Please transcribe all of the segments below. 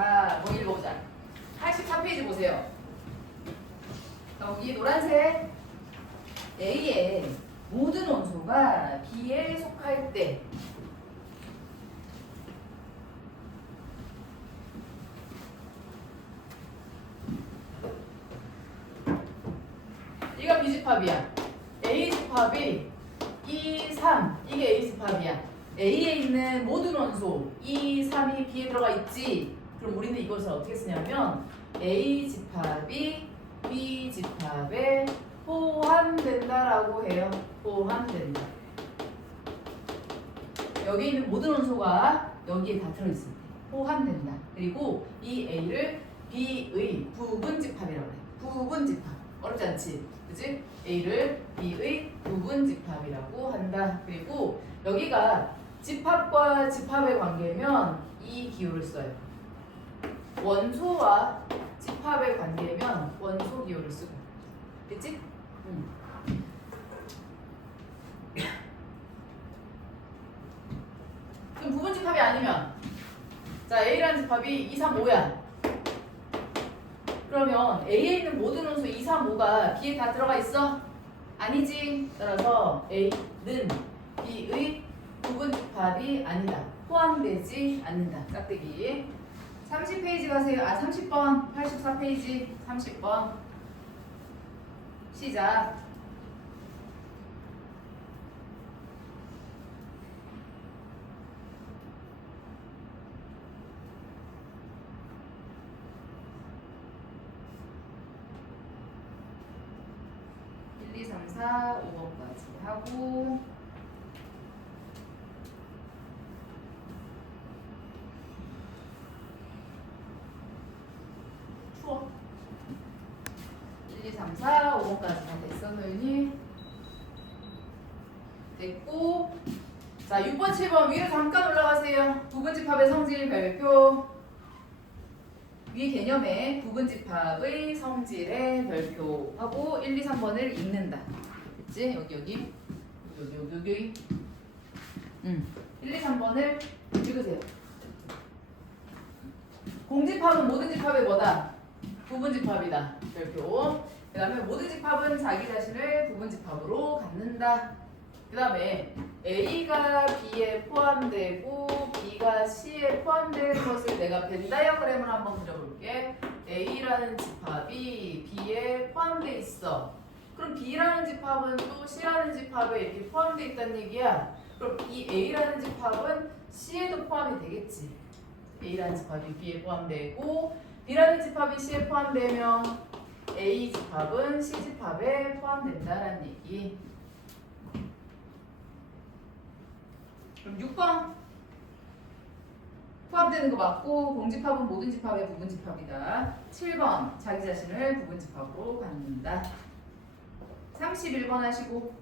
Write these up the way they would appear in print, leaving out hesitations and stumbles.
자, 뭐 읽어보자. 84페이지 보세요. 여기 노란색 A의 모든 원소가 B에 속할 때 이가 B집합이야. A집합이 2, 3 이게 A집합이야. A에 있는 모든 원소 2, 3이 B에 들어가 있지. 그럼 우리는 이것을 어떻게 쓰냐면 A집합이 B집합에 포함된다라고 해요. 포함된다. 여기 있는 모든 원소가 여기에 다 들어있을 때 포함된다. 그리고 이 A를 B의 부분집합이라고 해. 부분집합. 어렵지 않지? 그치? A를 B의 부분집합이라고 한다. 그리고 여기가 집합과 집합의 관계면 이 기호를 써요. 원소와 집합의 관계면 원소 기호를 쓰고. 됐지? 그럼 부분집합이 아니면 자 A라는 집합이 2, 3, 5야. 그러면 A에 있는 모든 원소 2, 3, 5가 B에 다 들어가 있어? 아니지. 따라서 A는 B의 부분집합이 아니다. 포함되지 않는다. 짝대기. 30페이지 가세요. 30번. 84페이지. 30번. 시작. (1, 2, 3, 4) 5번까지 하고 추워. 1, 2, 3, 4, 5번까지 다 됐어, 소윤이? 됐고. 자, 6번, 7번 위로 잠깐 올라가세요. 부분집합의 성질 별표. 위 개념에 부분집합의 성질의 별표하고 1, 2, 3번을 읽는다. 됐지? 여기. 1, 2, 3번을 읽으세요. 공집합은 모든 집합의 뭐다? 부분집합이다. 별표. 그 다음에 모든 집합은 자기 자신을 부분집합으로 갖는다. 그 다음에 A가 B에 포함되고 B가 C에 포함되는 것을 내가 벤 다이어그램을 한번 그려볼게. A라는 집합이 B에 포함되어 있어. 그럼 B라는 집합은 또 C라는 집합에 이렇게 포함되어 있다는 얘기야. 그럼 이 A라는 집합은 C에도 포함이 되겠지. A라는 집합이 B에 포함되고 B라는 집합이 C에 포함되면 A 집합은 C 집합에 포함된다라는 얘기. 그럼 6번 포함되는 거 맞고 공집합은 모든 집합의 부분집합이다. 7번 자기 자신을 부분집합으로 갖는다. 31번 하시고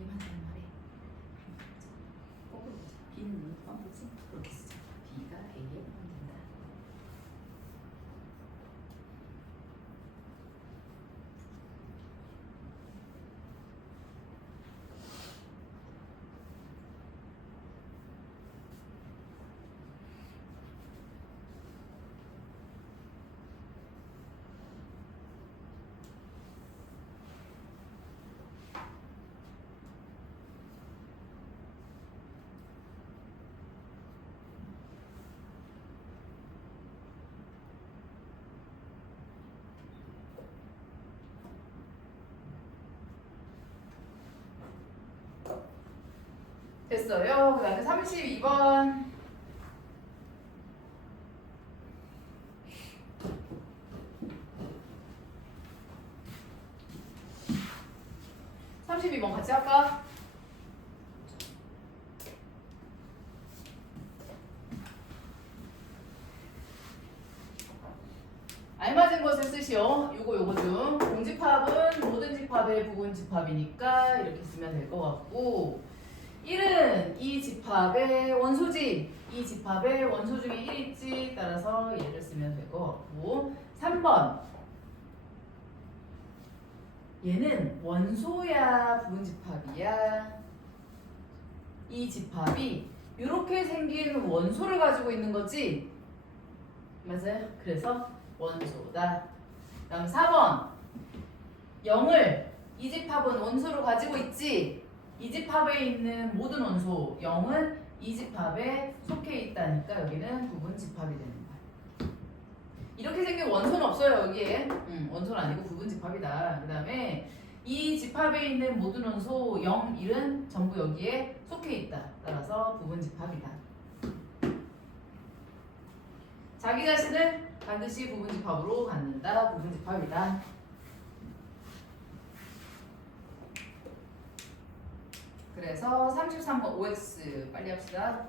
얘만 잘 말해. 거꾸로 보자. B는 누구 포함되지? 그렇게 쓰자. B가 A에 포함된다. 됐어요. 그 다음에 32번. 같이 할까? 알맞은 것을 쓰시오. 요거 중 공집합은 모든 집합의 부분 집합이니까 이렇게 쓰면 될 것 같고 1은 이 집합의 원소지. 이 집합의 원소 중에 1있지. 따라서 얘를 쓰면 될 것 같고 3번 얘는 원소야 부분 집합이야. 이 집합이 이렇게 생긴 원소를 가지고 있는 거지. 맞아요? 그래서 원소다. 다음 4번 0을 이 집합은 원소로 가지고 있지. 이 집합에 있는 모든 원소 0은 이 집합에 속해 있다니까 여기는 부분 집합이 되는 거야. 이렇게 생긴 원소는 없어요 여기에. 원소는 아니고 부분 집합이다. 그 다음에 이 집합에 있는 모든 원소 0, 1은 전부 여기에 속해 있다. 따라서 부분 집합이다. 자기 자신을 반드시 부분 집합으로 갖는다. 부분 집합이다. 그래서 33번 OX 빨리 합시다.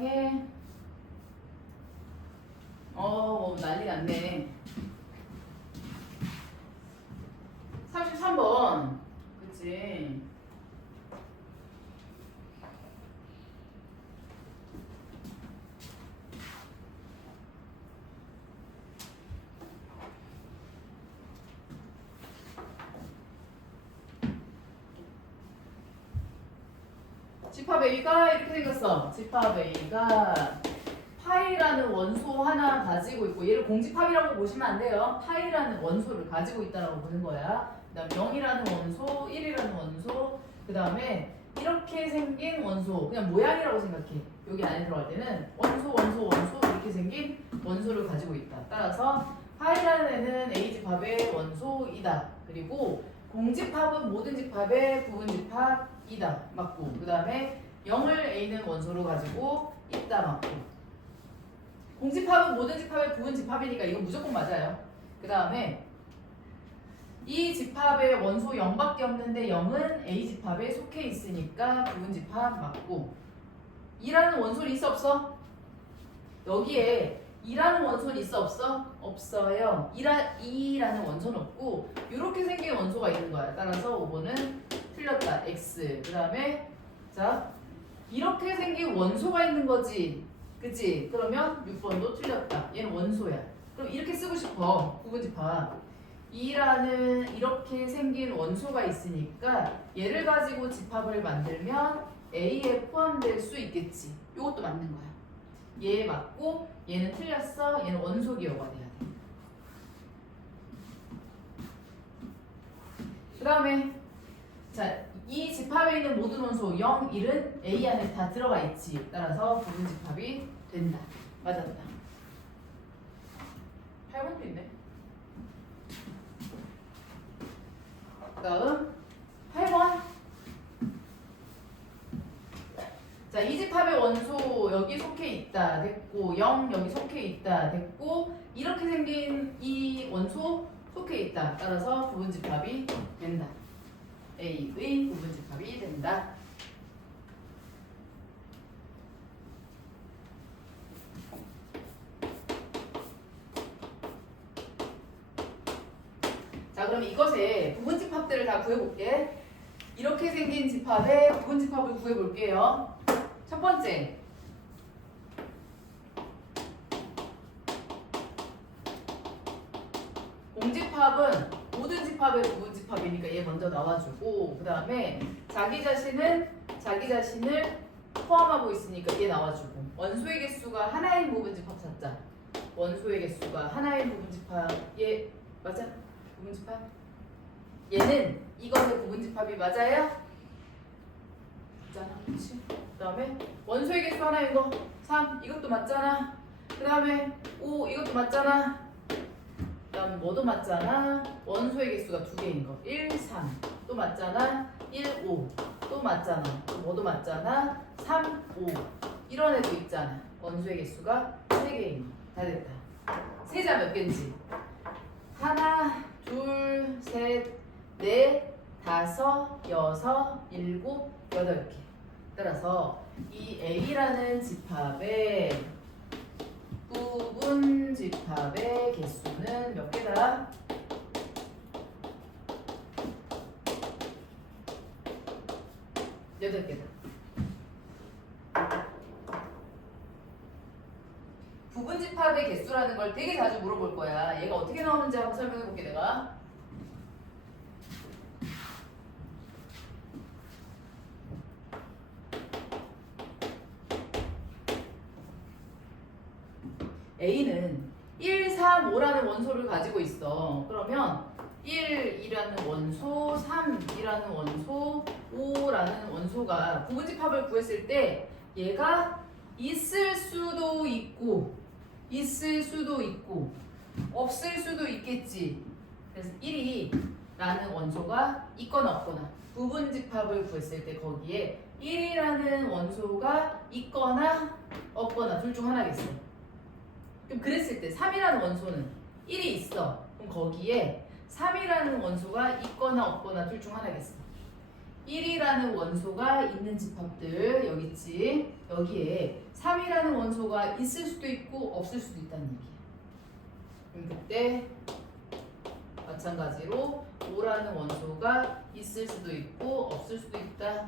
해. 난리 났네. 33번. 그치. 집합 A가 이렇게 생겼어. 집합 A가 파이라는 원소 하나 가지고 있고 얘를 공집합이라고 보시면 안 돼요. 파이라는 원소를 가지고 있다라고 보는 거야. 그 다음 0이라는 원소, 1이라는 원소, 그 다음에 이렇게 생긴 원소, 그냥 모양이라고 생각해. 여기 안에 들어갈 때는 원소 이렇게 생긴 원소를 가지고 있다. 따라서 파이라는 애는 A집합의 원소이다. 그리고 공집합은 모든 집합의 부분집합이다. 맞고, 그 다음에 0을 A는 원소로 가지고 있다. 맞고, 공집합은 모든 집합의 부분집합이니까 이거 무조건 맞아요. 그 다음에 이 집합의 원소 0밖에 없는데 0은 A집합에 속해 있으니까 부분집합 맞고, 2라는 원소는 있어 없어? 여기에 2라는 원소는 있어 없어? 없어요. 2라는 원소는 없고 이렇게 생긴 원소가 있는 거야. 따라서 5번은 틀렸다. X. 그 다음에 자 이렇게 생긴 원소가 있는 거지. 그치? 그러면 6번도 틀렸다. 얘는 원소야. 그럼 이렇게 쓰고 싶어. 부분집합. 2라는 이렇게 생긴 원소가 있으니까 얘를 가지고 집합을 만들면 A에 포함될 수 있겠지. 이것도 맞는 거야. 얘 맞고 얘는 틀렸어. 얘는 원소 기호가 돼야 돼. 그 다음에 자, 이 집합에 있는 모든 원소 0, 1은 A 안에 다 들어가 있지. 따라서 부분집합이 된다. 맞았다. 8번도 있네. 그 다음 8번. 자, 이 집합의 원소 여기 속해 있다. 됐고 0 여기 속해 있다. 됐고 이렇게 생긴 이 원소 속해 있다. 따라서 부분집합이 된다. A의 부분집합이 된다. 자, 그럼 이것의 부분집합들을 다 구해볼게. 이렇게 생긴 집합의 부분집합을 구해볼게요. 첫 번째, 공집합은 모든 집합의 부분집합이니까 얘 먼저 나와주고, 그 다음에 자기 자신을 포함하고 있으니까 얘 나와주고, 원소의 개수가 하나인 부분집합 찾자. 원소의 개수가 하나인 부분집합, 얘 맞아? 부분집합? 얘는 이것의 부분집합이 맞아요? 맞잖아, 그렇지? 그 다음에 원소의 개수 하나인 거 3, 이것도 맞잖아. 그 다음에 5, 이것도 맞잖아. 그 다음에 뭐도 맞잖아. 원소의 개수가 2개인 거 1, 3 또 맞잖아. 1, 5 또 맞잖아. 또 뭐도 맞잖아. 3, 5 이런 애도 있잖아. 원소의 개수가 3개인 거 다 됐다. 세자 몇 개인지 하나, 둘, 셋, 넷, 다섯, 여섯, 일곱, 8개. 따라서 이 A라는 집합의 부분집합의 개수는 몇 개다? 8개다. 부분집합의 개수라는 걸 되게 자주 물어볼 거야. 얘가 어떻게 나오는지 한번 설명해 볼게 내가. A는 1, 3, 5라는 원소를 가지고 있어. 그러면 1이라는 원소, 3이라는 원소, 5라는 원소가 부분집합을 구했을 때 얘가 있을 수도 있고 없을 수도 있겠지. 그래서 1이라는 원소가 있거나 없거나 부분집합을 구했을 때 거기에 1이라는 원소가 있거나 없거나 둘 중 하나겠어. 그럼 그랬을 때 3이라는 원소는 1이 있어. 그럼 거기에 3이라는 원소가 있거나 없거나 둘 중 하나겠어. 1이라는 원소가 있는 집합들 여기 있지. 여기에 3이라는 원소가 있을 수도 있고 없을 수도 있다는 얘기야. 그럼 그때 마찬가지로 5라는 원소가 있을 수도 있고 없을 수도 있다.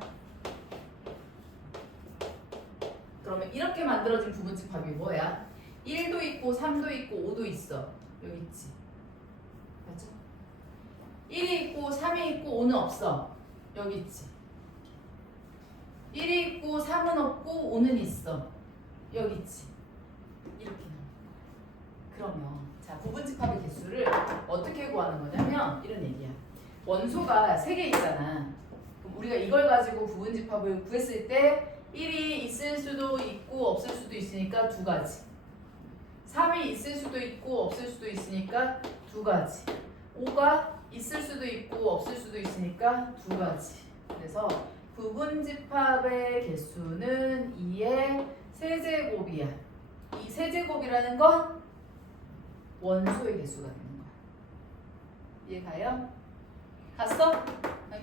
그러면 이렇게 만들어진 부분집합이 뭐야? 1도 있고 3도 있고 5도 있어. 여기 있지. 맞죠? 1이 있고 3이 있고 5는 없어. 여기 있지. 1이 있고 3은 없고 5는 있어. 여기 있지. 이렇게 나와. 그러면 자, 부분집합의 개수를 어떻게 구하는 거냐면 이런 얘기야. 원소가 3개 있잖아. 그럼 우리가 이걸 가지고 부분집합을 구했을 때 1이 있을 수도 있고 없을 수도 있으니까 2가지. 3이 있을 수도 있고 없을 수도 있으니까 2가지. 5가 있을 수도 있고 없을 수도 있으니까 2가지. 그래서 부분집합의 개수는 2의 세제곱이야. 이 세제곱이라는 건 원소의 개수가 되는 거야. 이해 가요? 갔어?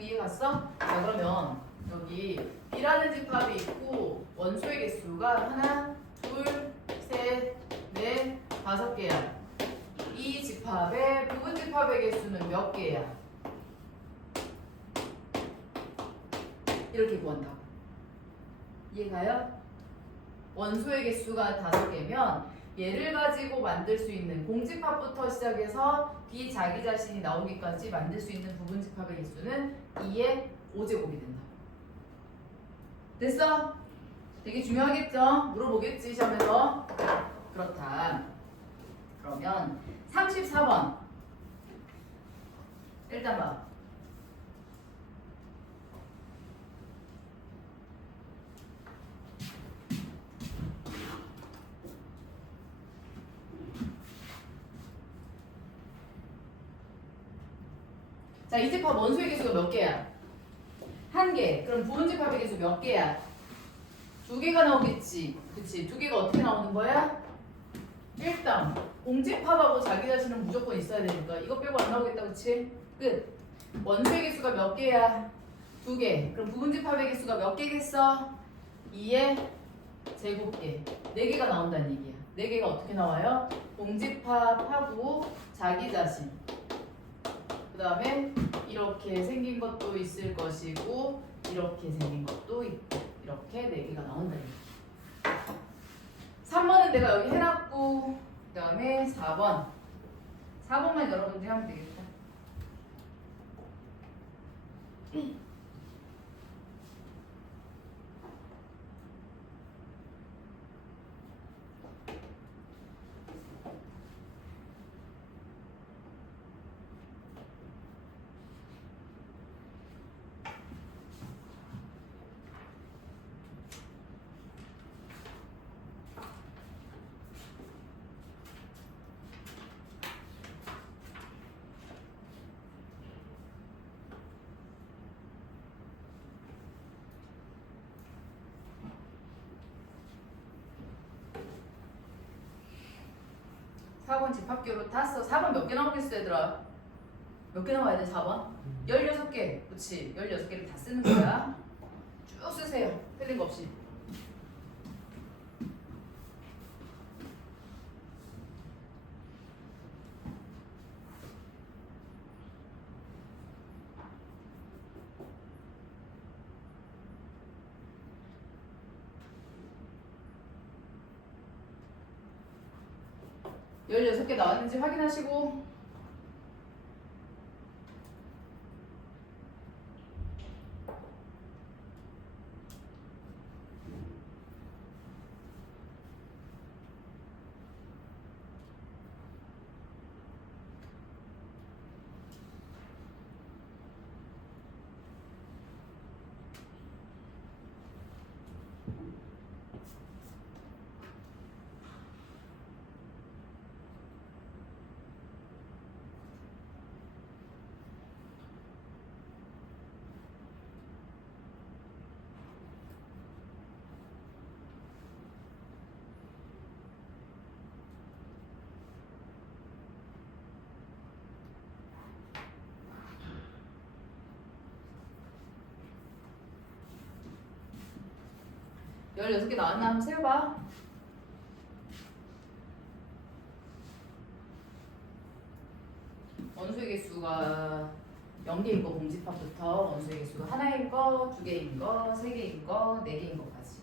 이해 갔어? 자, 그러면 여기 B라는 집합이 있고 원소의 개수가 하나, 둘, 셋, 넷, 5개야. 이 집합의 부분집합의 개수는 몇 개야? 이렇게 구한다고. 이해가요? 원소의 개수가 5개면 얘를 가지고 만들 수 있는 공집합부터 시작해서 B 자기 자신이 나오기까지 만들 수 있는 부분집합의 개수는 2의 5제곱이 된다. 됐어? 되게 중요하겠죠? 물어보겠지 시험에서. 그렇다. 그러면 34번 일단 봐. 자, 이 집합 원소의 개수가 몇 개야? 1개. 그럼 부분집합의 개수 몇 개야? 2개가 나오겠지. 그치? 2개가 어떻게 나오는 거야? 일단 공집합하고 자기 자신은 무조건 있어야 되니까 이거 빼고 안 나오겠다. 그치? 끝. 원소의 개수가 몇 개야? 2개. 그럼 부분집합의 개수가 몇 개겠어? 2의 제곱개. 4개가 나온다는 얘기야. 4개가 어떻게 나와요? 공집합하고 자기 자신. 그 다음에 이렇게 생긴 것도 있을 것이고 이렇게 생긴 것도 있고 이렇게 4개가 나온다는 얘기야. 3번은 내가 여기 해놨고 그 다음에 4번만 여러분들이 하면 되겠다. (4번) 집합교로 탔어. 4번 몇 개 나오겠어 얘들아? 몇 개 나와야 돼 4번? 16개. 그치, 16개를 다 쓰는 거야. 쭉 쓰세요. 틀린 거 없이. (16) 개 나왔는지 확인하시고 (16개) 나왔나 한번 세어봐. 원소의 개수가 0개인 거 공집합부터 원소의 개수가 하나인 거, 2개인 거, 3개인 거, 4개인 거까지.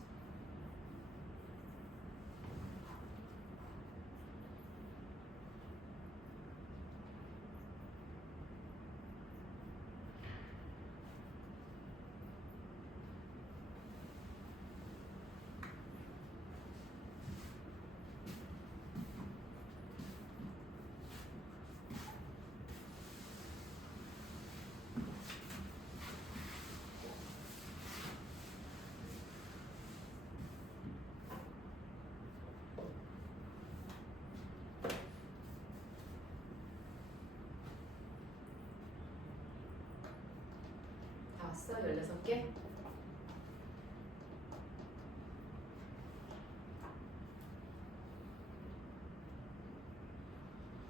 다 왔어? 16개?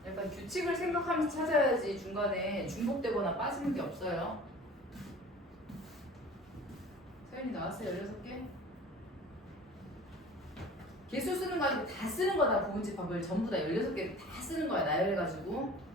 약간 규칙을 생각하면서 찾아야지 중간에 중복되거나 빠지는 게 없어요. 서연이 나왔어요? 16개? 개수 쓰는 거 아니고 다 쓰는 거다. 부분집합을 전부 다 16개 다 쓰는 거야. 나열해가지고.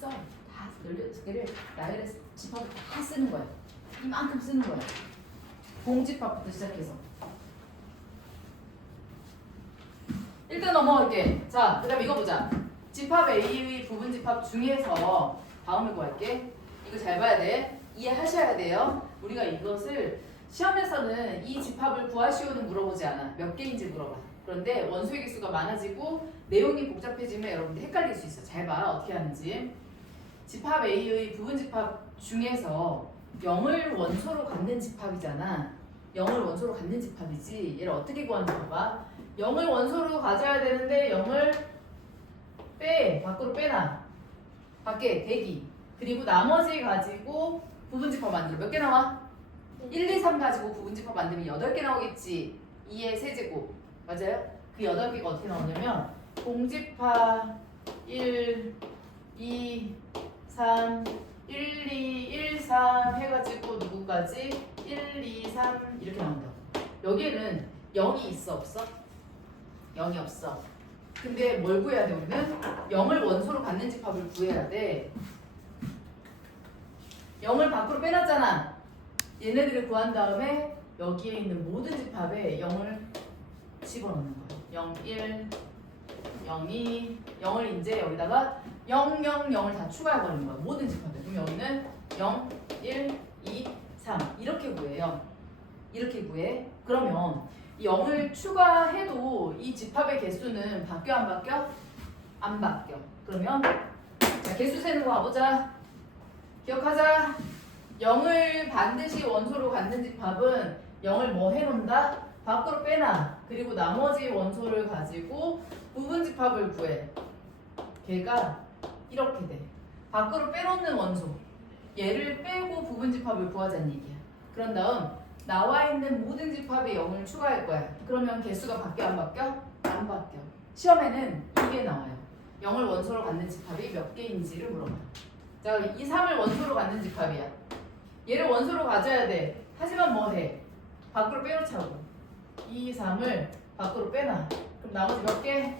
써. 다 16개를 나열해서 집합을 다 쓰는 거야. 이만큼 쓰는 거야. 공집합부터 시작해서. 일단 넘어갈게. 자, 그 다음에 이거 보자. 집합 A의 부분집합 중에서 다음에 뭐 할게? 이거 잘 봐야 돼. 이해하셔야 돼요. 우리가 이것을 시험에서는 이 집합을 구하시오는 물어보지 않아. 몇 개인지 물어봐. 그런데 원소의 개수가 많아지고 내용이 복잡해지면 여러분들 헷갈릴 수 있어. 잘 봐. 어떻게 하는지. 집합 A의 부분집합 중에서 0을 원소로 갖는 집합이잖아. 0을 원소로 갖는 집합이지. 얘를 어떻게 구하는지 봐봐. 0을 원소로 가져야 되는데 0을 밖으로 빼놔. 밖에 대기. 그리고 나머지 가지고 부분집합 만들어. 몇 개 나와? 1, 2, 3 가지고 부분집합 만들면 8개 나오겠지. 2의 세제곱. 맞아요? 그 8개가 어떻게 나오냐면 공집합 1, 2, 3, 1, 2, 1, 3 해가지고 누구까지? 1, 2, 3 이렇게 나온다고. 여기에는 0이 있어 없어? 0이 없어. 근데 뭘 구해야 돼 우리는? 0을 원소로 갖는 집합을 구해야 돼. 0을 밖으로 빼놨잖아. 얘네들을 구한 다음에 여기에 있는 모든 집합에 0을 집어넣는 거야. 0, 1, 0, 2, 0을 이제 여기다가 0, 0, 0을 다 추가해버리는 거야. 모든 집합에. 그럼 여기는 0, 1, 2, 3 이렇게 구해요. 이렇게 구해. 그러면 0을 추가해도 이 집합의 개수는 바뀌어 안 바뀌어? 안 바뀌어. 그러면 자 개수 세는 거 가보자. 기억하자. 0을 반드시 원소로 갖는 집합은 0을 뭐 해놓는다? 밖으로 빼놔. 그리고 나머지 원소를 가지고 부분집합을 구해. 걔가 이렇게 돼. 밖으로 빼놓는 원소. 얘를 빼고 부분집합을 구하자는 얘기야. 그런 다음 나와 있는 모든 집합에 0을 추가할 거야. 그러면 개수가 바뀌어 안 바뀌어? 안 바뀌어. 시험에는 이게 나와요. 0을 원소로 갖는 집합이 몇 개인지를 물어봐요. 자, 2, 3을 원소로 갖는 집합이야. 얘를 원소로 가져야 돼. 하지만 뭐 해? 밖으로 빼놓자고. 2, 3을 밖으로 빼놔. 그럼 나머지 몇 개?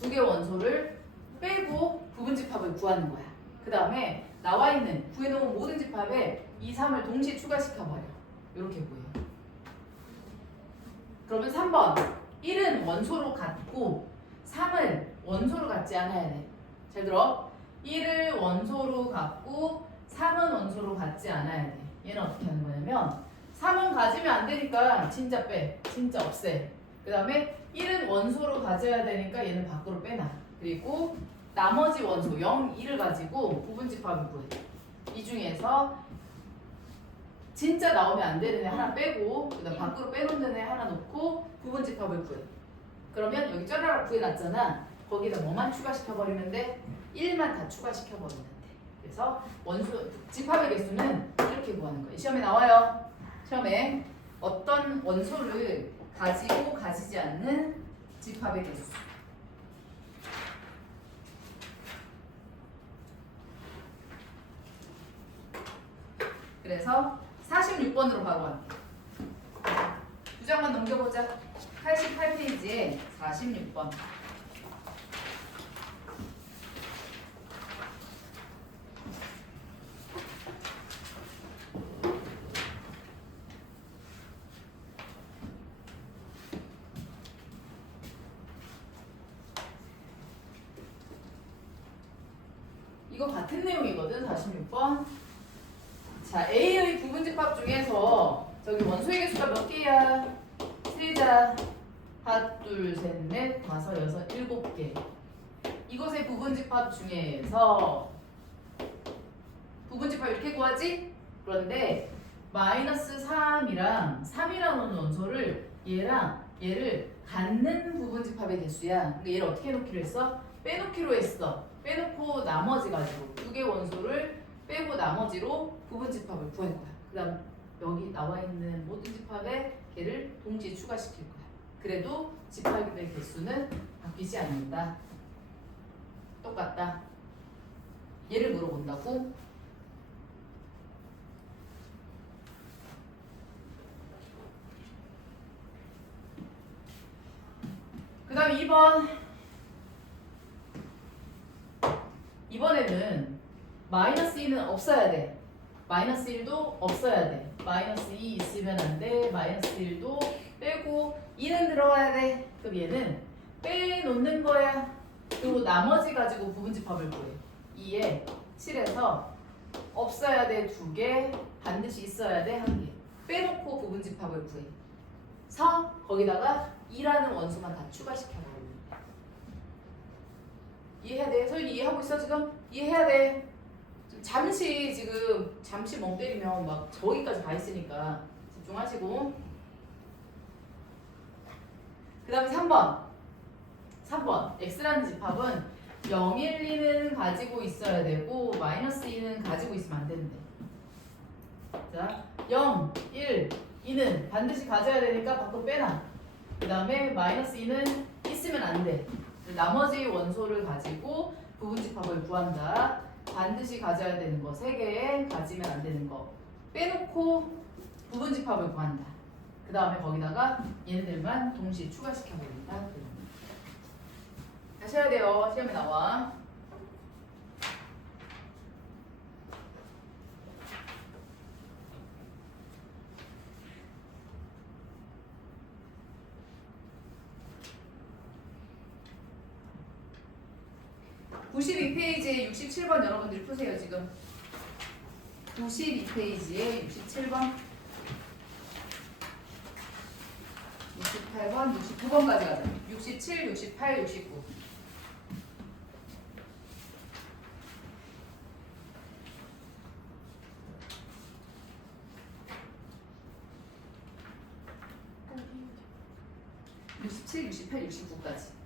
2개 원소를 빼고 부분집합을 구하는 거야. 그 다음에 나와 있는 구해놓은 모든 집합에 2, 3을 동시에 추가시켜버려. 이렇게 구해요. 그러면 3번 1은 원소로 갖고 3을 원소로 갖지 않아야 돼. 잘 들어. 1을 원소로 갖고 3은 원소로 갖지 않아야 돼. 얘는 어떻게 하는 거냐면 3은 가지면 안 되니까 진짜 빼. 진짜 없애. 그 다음에 1은 원소로 가져야 되니까 얘는 밖으로 빼놔. 그리고 나머지 원소 0, 2를 가지고 부분집합을 구해. 이 중에서 진짜 나오면 안 되는 애 하나 빼고 그다음 밖으로 빼놓는 애 하나 놓고 부분집합을 구해. 그러면 여기 쩌라락 구해놨잖아. 거기다 뭐만 추가시켜버리면 돼? 1만 다 추가시켜버리면 돼. 그래서 원소 집합의 개수는 이렇게 구하는 거예요. 시험에 나와요. 시험에 어떤 원소를 가지고 가지지 않는 집합의 개수. 그래서 46번으로 바로 갈게요. 두 장만 넘겨보자. 88페이지에 46번. 이거 같은 내용이거든. 46번. 자, A의 부분집합 중에서 저기 원소의 개수가 몇 개야? 세자. 하나, 둘, 셋, 넷, 다섯, 여섯, 일곱 개. 이것의 부분집합 중에서 부분집합 이렇게 구하지? 그런데 마이너스 3이랑 3이라는 원소를 얘랑 얘를 갖는 부분집합의 개수야. 그러니까 얘를 어떻게 해놓기로 했어? 빼놓기로 했어. 빼놓고 나머지 가지고 2개 원소를 빼고 나머지로 부분집합을 구할 거야. 그 다음 여기 나와 있는 모든 집합에 걔를 동시에 추가시킬 거야. 그래도 집합의 개수는 바뀌지 않는다. 똑같다. 얘를 물어본다고? 그 다음 2번. 이번에는 마이너스 2는 없어야 돼. 마이너스 1도 없어야 돼. 마이너스 2 있으면 안 돼. 마이너스 1도 빼고 2는 들어가야 돼. 그럼 얘는 빼놓는 거야. 그리고 나머지 가지고 부분집합을 구해. 2에 7에서 없어야 돼 2개, 반드시 있어야 돼 1개. 빼놓고 부분집합을 구해. 거기다가 2라는 원소만 다 추가시켜버려. 이해해야 돼. 소윤이 이해하고 있어 지금? 이해해야 돼. 잠시 멍 때리면 막 저기까지 가 있으니까 집중하시고. 그 다음에 3번 x라는 집합은 0, 1, 2는 가지고 있어야 되고 마이너스 2는 가지고 있으면 안 되는데. 자, 0, 1, 2는 반드시 가져야 되니까 밖으로 빼놔. 그 다음에 마이너스 2는 있으면 안 돼. 나머지 원소를 가지고 부분집합을 구한다. 반드시 가져야 되는 거 3개, 가지면 안 되는 거 빼놓고 부분집합을 구한다. 그 다음에 거기다가 얘네들만 동시에 추가시켜버린다. 하셔야 돼요. 시험에 나와. (92페이지에) 67번 여러분들이 푸세요. 지금 92페이지에 67번 68번 69번까지 가자. 67, 68, 69. (67, 68, 69까지)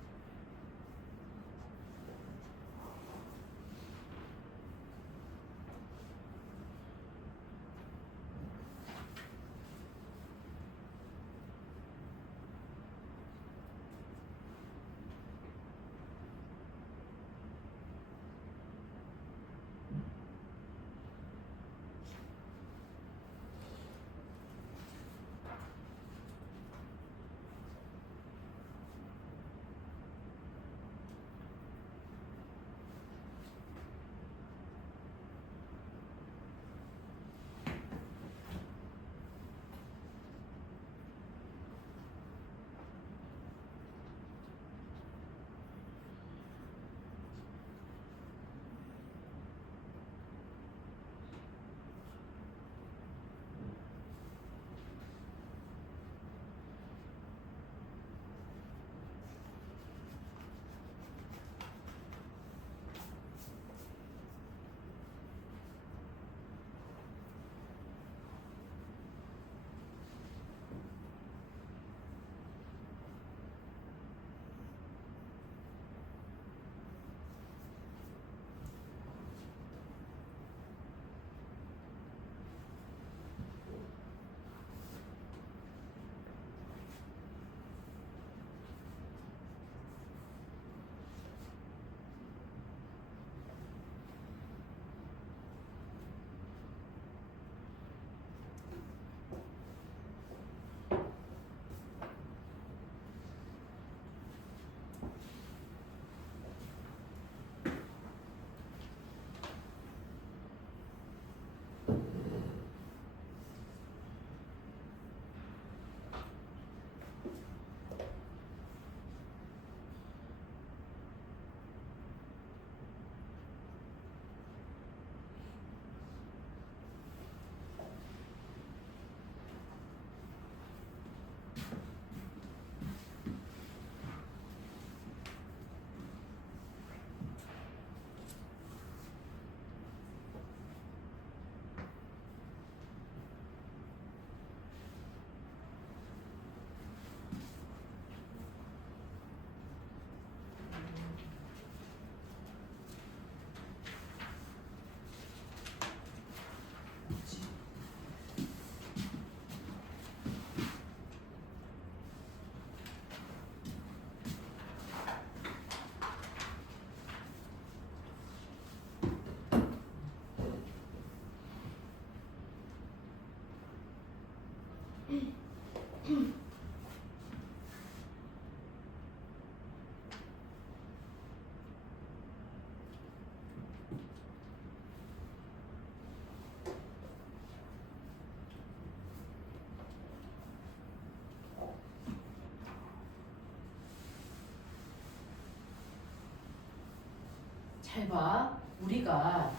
잘 봐. 우리가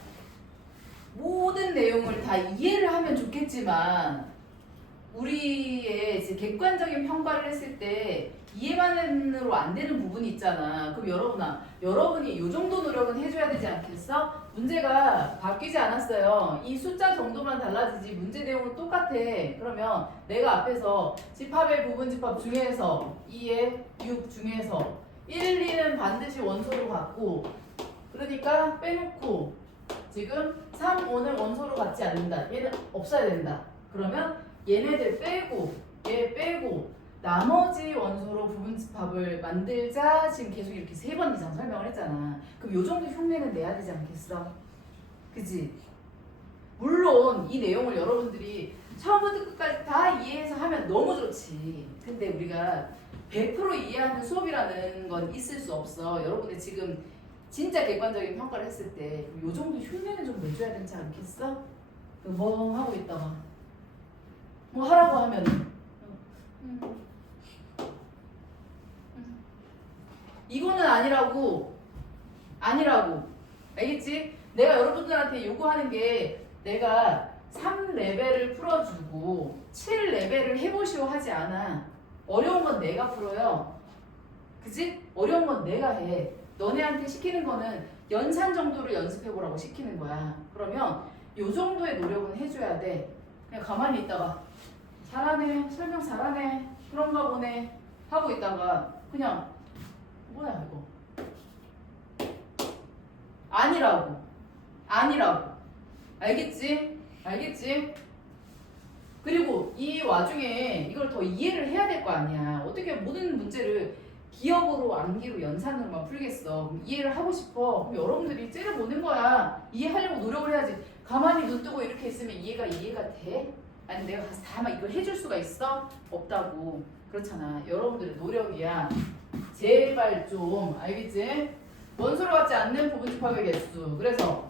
모든 내용을 다 이해를 하면 좋겠지만 우리의 이제 객관적인 평가를 했을 때 이해만으로 안 되는 부분이 있잖아. 그럼 여러분이 이 정도 노력은 해줘야 되지 않겠어? 문제가 바뀌지 않았어요. 이 숫자 정도만 달라지지 문제 내용은 똑같아. 그러면 내가 앞에서 집합의 부분집합 중에서 2에 6 중에서 1, 2는 반드시 원소로 갖고 그러니까 빼놓고 지금 3, 5는 원소로 갖지 않는다. 얘는 없어야 된다. 그러면 얘네들 빼고 얘 빼고 나머지 원소로 부분집합을 만들자. 지금 계속 이렇게 3번 이상 설명을 했잖아. 그럼 요 정도 흉내는 내야 되지 않겠어? 그치? 물론 이 내용을 여러분들이 처음부터 끝까지 다 이해해서 하면 너무 좋지. 근데 우리가 100% 이해하는 수업이라는 건 있을 수 없어. 여러분들 지금 진짜 객관적인 평가를 했을 때 요 정도 흉내는 좀 내줘야 되지 않겠어? 뭐 하고 있다가 뭐 하라고 하면은 이거는 아니라고 알겠지? 내가 여러분들한테 요구하는 게 내가 3레벨을 풀어주고 7레벨을 해보시오 하지 않아. 어려운 건 내가 풀어요. 그치? 어려운 건 내가 해. 너네한테 시키는 거는 연산 정도를 연습해보라고 시키는 거야. 그러면 요 정도의 노력은 해줘야 돼. 그냥 가만히 있다가 잘하네, 설명 잘하네, 그런가 보네 하고 있다가 그냥 뭐야 이거 아니라고 알겠지? 그리고 이 와중에 이걸 더 이해를 해야 될 거 아니야. 어떻게 모든 문제를 기억으로 암기로 연산으로만 풀겠어. 그럼 이해를 하고 싶어. 그럼 여러분들이 째려보는 거야. 이해하려고 노력을 해야지. 가만히 눈 뜨고 이렇게 있으면 이해가 돼? 아니 내가 가서 다 이걸 해줄 수가 있어? 없다고. 그렇잖아. 여러분들의 노력이야. 제발 좀 알겠지? 원소로 갖지 않는 부분집합의 개수. 그래서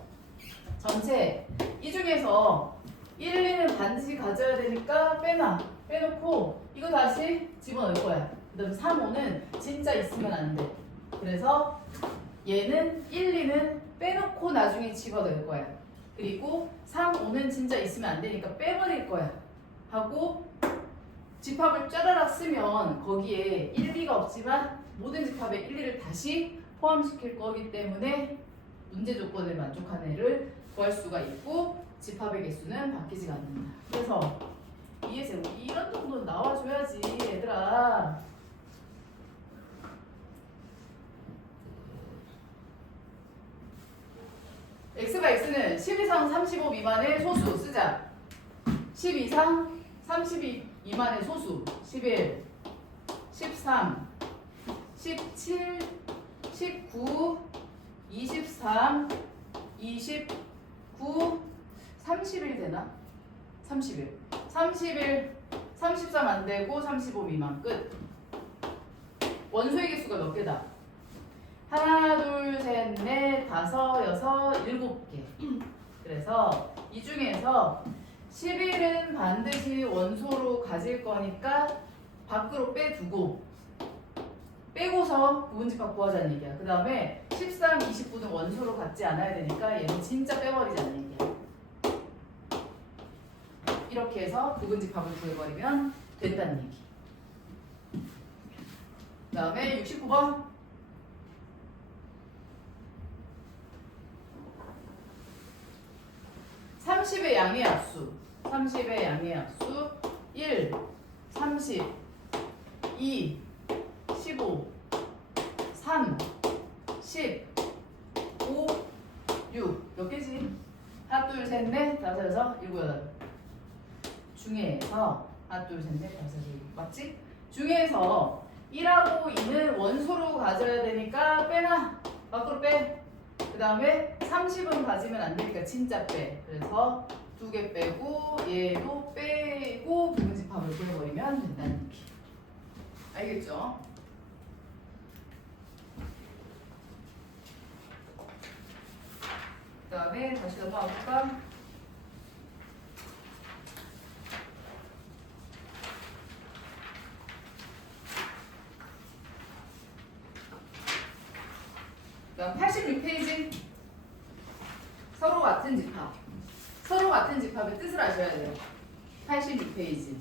전체 이 중에서 1, 2는 반드시 가져야 되니까 빼놓고 이거 다시 집어넣을 거야. 그 다음에 3, 5는 진짜 있으면 안 돼. 그래서 얘는 1, 2는 빼놓고 나중에 집어넣을 거야. 그리고 3, 5는 진짜 있으면 안 되니까 빼버릴 거야. 하고 집합을 짜라락 쓰면 거기에 1, 2가 없지만 모든 집합에 1, 2를 다시 포함시킬 거기 때문에 문제 조건을 만족한 애를 구할 수가 있고 집합의 개수는 바뀌지가 않는다. 그래서 이해세요. 이런 정도는 나와줘야지 얘들아. x가 x는 10 이상 35 미만의 소수 쓰자. 10 이상 32 미만의 소수 11, 13, 17, 19, 23, 29, 30일 되나? 30일, 33 안 되고 35 미만 끝. 원소의 개수가 몇 개다? 하나, 둘, 셋, 넷, 다섯, 여섯, 7개. 그래서 이 중에서 11은 반드시 원소로 가질 거니까 밖으로 빼고서 부분집합 구하자는 얘기야. 그 다음에 13, 29는 원소로 갖지 않아야 되니까 얘는 진짜 빼버리자는 얘기야. 이렇게 해서 부분집합을 구해버리면 된다는 얘기. 그 다음에 69번 30의 양의 합수 30의 양의 합수 1, 30, 2, 15, 3, 10, 5, 6 몇 개지? 하나, 둘, 셋, 넷, 다섯, 여섯, 일곱, 여덟 중에서 하나, 둘, 셋, 넷, 다섯, 일곱 맞지? 중에서 1하고 2는 원소로 가져야 되니까 빼놔. 밖으로 빼. 그 다음에 30은 가지면 안 되니까 진짜 빼. 그래서 2개 빼고 얘도 빼고 부분집합을 구해버리면 된다는 얘기. 알겠죠? 그 다음에 다시 넘어가 볼까? 그다음 86페이지 서로 같은 집합. 서로 같은 집합의 뜻을 아셔야 돼요. 86페이지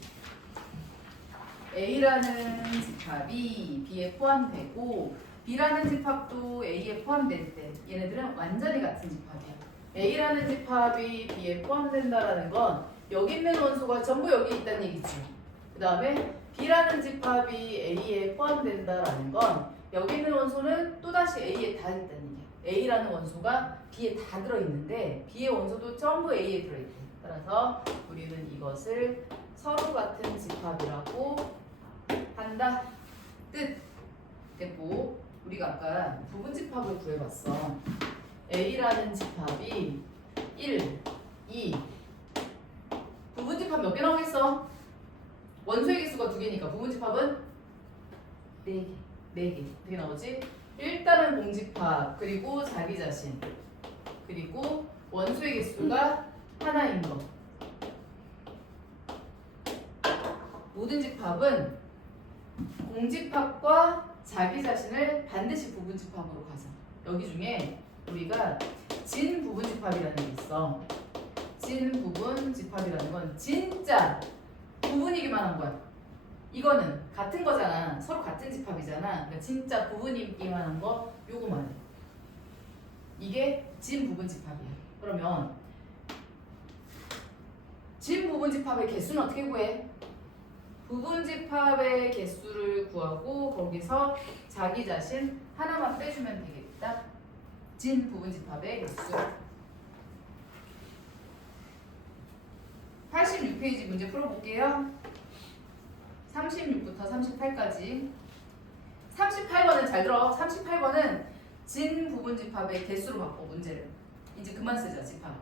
A라는 집합이 B에 포함되고 B라는 집합도 A에 포함될 때 얘네들은 완전히 같은 집합이야. A라는 집합이 B에 포함된다라는 건 여기 있는 원소가 전부 여기 있다는 얘기지. 그 다음에 B라는 집합이 A에 포함된다라는 건 여기 있는 원소는 또다시 A에 다 있다는 얘기야. A라는 원소가 B에 다 들어있는데 B의 원소도 전부 A에 들어있대. 따라서 우리는 이것을 서로 같은 집합이라고 한다. 뜻. 됐고 우리가 아까 부분집합을 구해봤어. A라는 집합이 1, 2 부분집합 몇 개 나오겠어? 원소의 개수가 2개니까 부분집합은 4개. 4개. 어떻게 나오지? 일단은 공집합, 그리고 자기 자신, 그리고 원소의 개수가 하나인 거. 모든 집합은 공집합과 자기 자신을 반드시 부분집합으로 가자. 여기 중에 우리가 진 부분집합이라는 게 있어. 진 부분집합이라는 건 진짜 부분이기만 한 거야. 이거는 같은 거잖아. 서로 같은 집합이잖아. 그러니까 진짜 부분이기만 한 거 요거만 해. 이게 진 부분집합이야. 그러면 진 부분집합의 개수는 어떻게 구해? 부분집합의 개수를 구하고 거기서 자기 자신 하나만 빼주면 되겠다. 진 부분집합의 개수. 86페이지 문제 풀어볼게요. 36부터 38까지. 38번은 잘 들어. 38번은 진 부분집합의 개수로 바꿔 문제를. 이제 그만 쓰자 집합.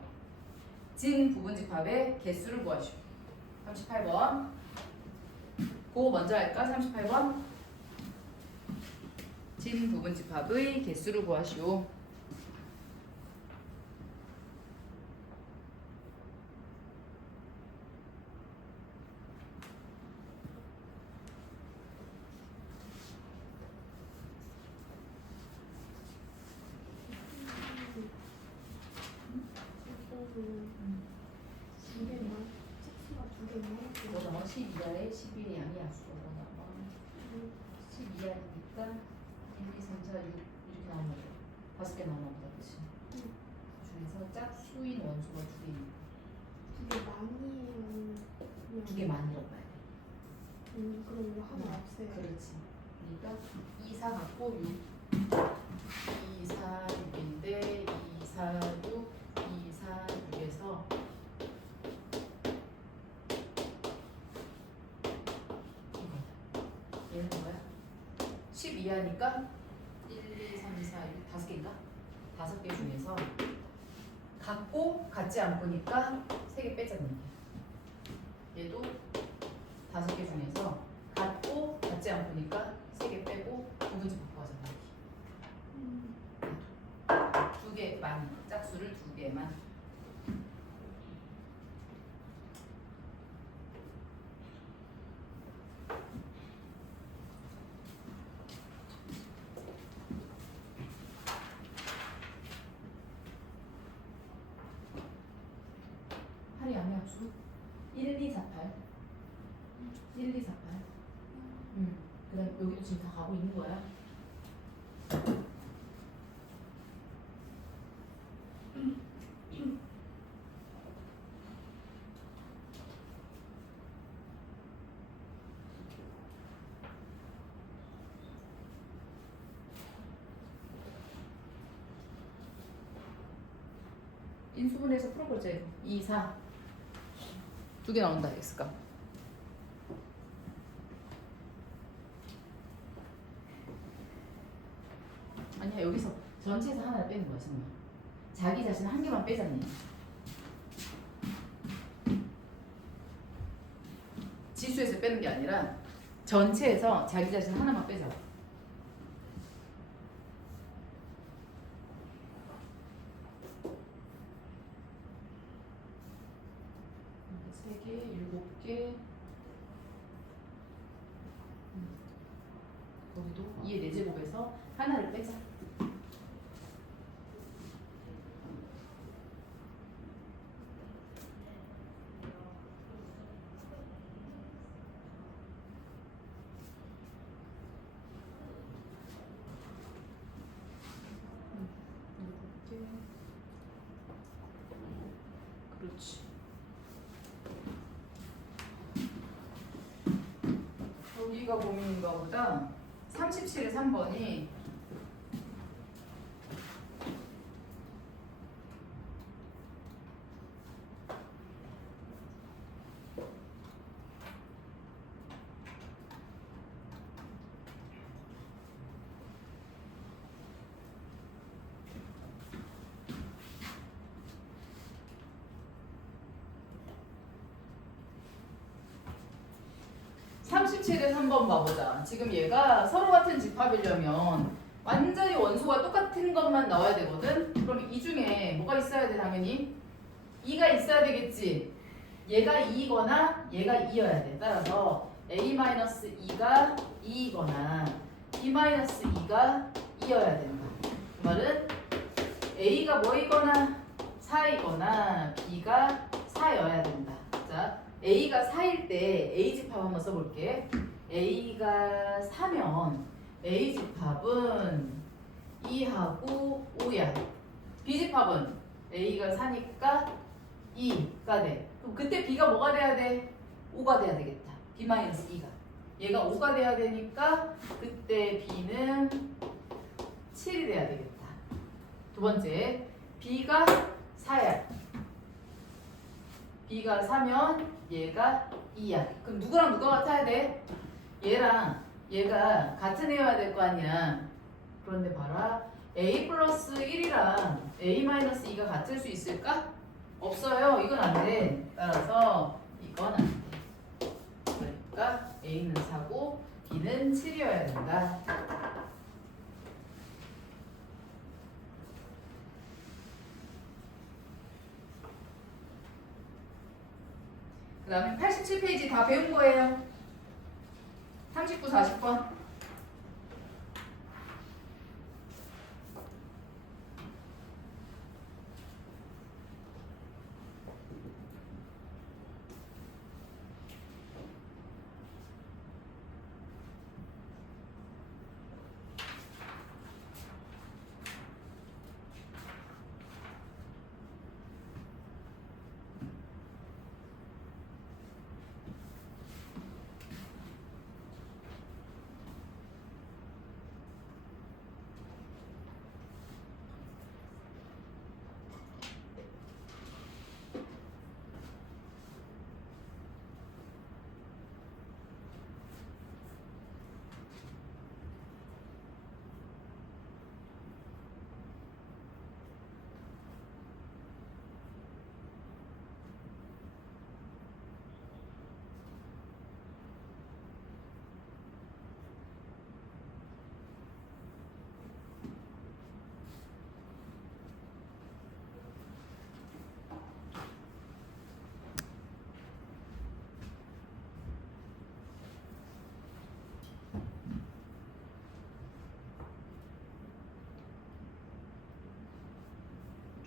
진 부분집합의 개수를 구하시오. 38번. 그거 먼저 할까? 38번. 진 부분집합의 개수를 구하시오. 이거 나와 12하에 12의 양이 약수로 나와. 12하니까 1, 2, 3, 4, 6 이렇게 나오는 거죠. 5개 나오나 보다, 그치? 중에서 짝수인 원소가 2개 있는 그게 많이 2개 많이라고 봐야 돼. 그럼 이거 하나 없애요. 그렇지. 그러니까 2, 4 갖고 6 2, 4, 6인데 2, 4, 6 2, 4, 6에서 얘는 뭐야? 12하니까 1, 2, 3, 4, 6 5개인가? 5개 중에서 같고 같지 않고니까 3개 빼자는 얘기야. 얘도 5개 중에서 같고 같지 않고니까 3개 빼고 부분집 바꿔 하자는 얘기. 2개만, 짝수를 2개만. 팔이 아니야, 수. 1, 2, 4, 8. 1, 2, 4, 8. 그 다음 여기도 지금 다 가고 있는 거야. 인수분해해서 풀어보자. 2, 4. 2개 나온다, x가. 아니야, 여기서 전체에서 하나를 빼는 거야, 정말. 자기 자신 한 개만 빼자니. 지수에서 빼는 게 아니라 전체에서 자기 자신 하나만 빼자. 세 개, 7개. 거기도 2의 4제곱에서 하나를 빼자. 어디가 고민인가 보다. 37에 3번이 (37에 3번) 봐보자. 지금 얘가 서로 같은 집합이려면 완전히 원소가 똑같은 것만 나와야 되거든. 그럼 이 중에 뭐가 있어야 돼? 당연히 2가 있어야 되겠지. 얘가 2거나 얘가 2여야 돼. 따라서 a-2가 2이거나 b-2가 2여야 된다. 그 말은 a가 뭐이거나 4이거나 b가 4여야 된다. 자, a가 4일 때 a집합 한번 써볼게. a가 4면 a집합은 2하고 5야. b집합은 a가 4니까 2가 돼. 그럼 그때 b가 뭐가 돼야 돼? 5가 돼야 되겠다. b-2가. 얘가 5가 돼야 되니까 그때 b는 7이 돼야 되겠다. 두 번째, b가 4야. b가 4면 얘가 2야. 그럼 누구랑 누가 같아야 돼? 얘랑 얘가 같은 애여야 될 거 아니야. 그런데 봐라. a 플러스 1이랑 a-2가 같을 수 있을까? 없어요. 이건 안 돼. 따라서 이건 안 돼. 그러니까 a는 4고 b는 7이어야 된다. 그 다음에 87페이지 다 배운 거예요. 39, 40번.